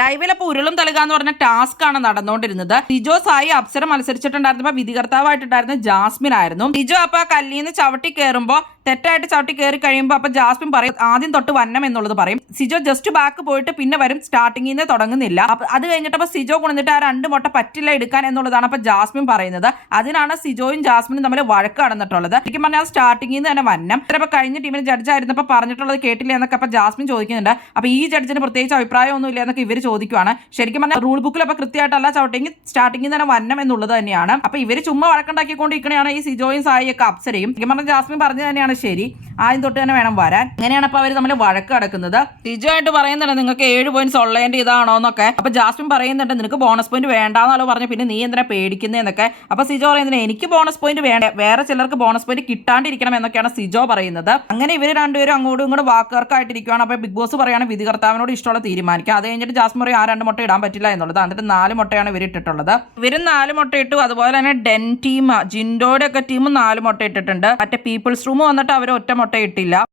ലൈവിലപ്പോൾ ഉരുളും തളുക എന്ന് പറഞ്ഞ ടാസ്ക് ആണ് നടന്നുകൊണ്ടിരുന്നത്. സിജോ സായി അപ്സര മത്സരിച്ചിട്ടുണ്ടായിരുന്നപ്പോൾ വിധികർത്താവായിട്ടുണ്ടായിരുന്ന ജാസ്മിൻ ആയിരുന്നു. സിജോ അപ്പൊ ആ കല്ലിന്ന് ചവിട്ടി കയറുമ്പോൾ തെറ്റായിട്ട് ചവിട്ടി കയറി കഴിയുമ്പോൾ അപ്പൊ ജാസ്മിൻ പറയും ആദ്യം തൊട്ട് വന്നം എന്നുള്ളത് പറയും. സിജോ ജസ്റ്റ് ബാക്ക് പോയിട്ട് പിന്നെ വരും, സ്റ്റാർട്ടിങ്ങിൽ നിന്ന് തുടങ്ങുന്നില്ല. അത് കഴിഞ്ഞിട്ട് സിജോ കൊണ്ടിട്ട് ആ 2 മുട്ട പറ്റില്ല എടുക്കാൻ എന്നുള്ളതാണ് അപ്പൊ ജാസ്മിൻ പറയുന്നത്. അതിനാണ് സിജോയും ജാസ്മിനും തമ്മിൽ വഴക്ക് നടന്നിട്ടുള്ളത്. ശരിക്കും പറഞ്ഞാൽ സ്റ്റാർട്ടിങ്ങിൽ നിന്ന് തന്നെ വന്നം. ഇപ്പൊ കഴിഞ്ഞ ടീമിന് ജഡ്ജ് ആയിരുന്നപ്പോൾ പറഞ്ഞിട്ടുള്ളത് കേട്ടില്ല എന്നൊക്കെ അപ്പൊ ജാസ്മിൻ ചോദിക്കുന്നുണ്ട്. അപ്പൊ ഈ ജഡ്ജിന് പ്രത്യേകിച്ച് അഭിപ്രായമൊന്നും ഇല്ല എന്നൊക്കെ ഇവർ ചോദിക്കുവാണ്. ശരിക്കും പറഞ്ഞാൽ റൂൾ ബുക്കിൽ അപ്പൊ കൃത്യമായിട്ടല്ല ചവിട്ടെങ്കിൽ സ്റ്റാർട്ടിങ്ങിൽ തന്നെ വന്നം എന്നുള്ളത് തന്നെയാണ്. അപ്പൊ ഇവര് ചുമ്മാ വഴക്കുണ്ടാക്കിക്കൊണ്ടിരിക്കണയാണ് ഈ സിജോയും സായി ഒക്കെ അപ്സരയും. ശരിക്കും പറഞ്ഞാൽ ജാസ്മിൻ പറഞ്ഞു തന്നെയാണ് ശരി, ആദ്യം തൊട്ട് തന്നെ വേണം വരാൻ. അങ്ങനെയാണ് അപ്പൊ അവർ തമ്മിൽ വഴക്ക് നടക്കുന്നത്. സിജോ ആയിട്ട് പറയുന്നുണ്ട് നിങ്ങൾക്ക് 7 പോയിന്റ്സ് ഉള്ളതിന്റെ ഇതാണോ എന്നൊക്കെ. അപ്പൊ ജാസ്മിൻ പറയുന്നുണ്ട് നിനക്ക് ബോണസ് പോയിന്റ് വേണ്ടാന്നല്ലോ പറഞ്ഞു, പിന്നെ നീ എന്തിനാ പേടിക്കുന്നതെന്നൊക്കെ. അപ്പൊ സിജോ പറയുന്നത് എനിക്ക് ബോണസ് പോയിന്റ് വേണ്ട, വേറെ ചിലർക്ക് ബോണസ് പോയിന്റ് കിട്ടാണ്ടിരിക്കണം എന്നൊക്കെയാണ് സിജോ പറയുന്നത്. അങ്ങനെ ഇവർ രണ്ടുപേരും അങ്ങോട്ടും ഇങ്ങോട്ടും വാക്കുകൾക്കായിട്ടിരിക്കുകയാണ്. അപ്പൊ ബിഗ് ബോസ് പറയാണ് വിധികർത്താവിനോട് ഇഷ്ടമുള്ള തീരുമാനിക്കുക. അത് കഴിഞ്ഞിട്ട് ജാസ്മിൻ പറയും ആ 2 മുട്ട ഇടാൻ പറ്റില്ല എന്നുള്ളത്. എന്നിട്ട് 4 മുട്ടയാണ് ഇവർ ഇട്ടിട്ടുള്ളത്. ഇവരും 4 മുട്ട ഇട്ടു. അതുപോലെ തന്നെ ഡെൻ ടീം, ജിൻഡോയുടെ ഒക്കെ ടീം 4 മുട്ട ഇട്ടിട്ടുണ്ട്. മറ്റേ പീപ്പിൾസ് റൂം വന്നിട്ട് അവർ ഒറ്റ മുട്ട ഇട്ടില്ല.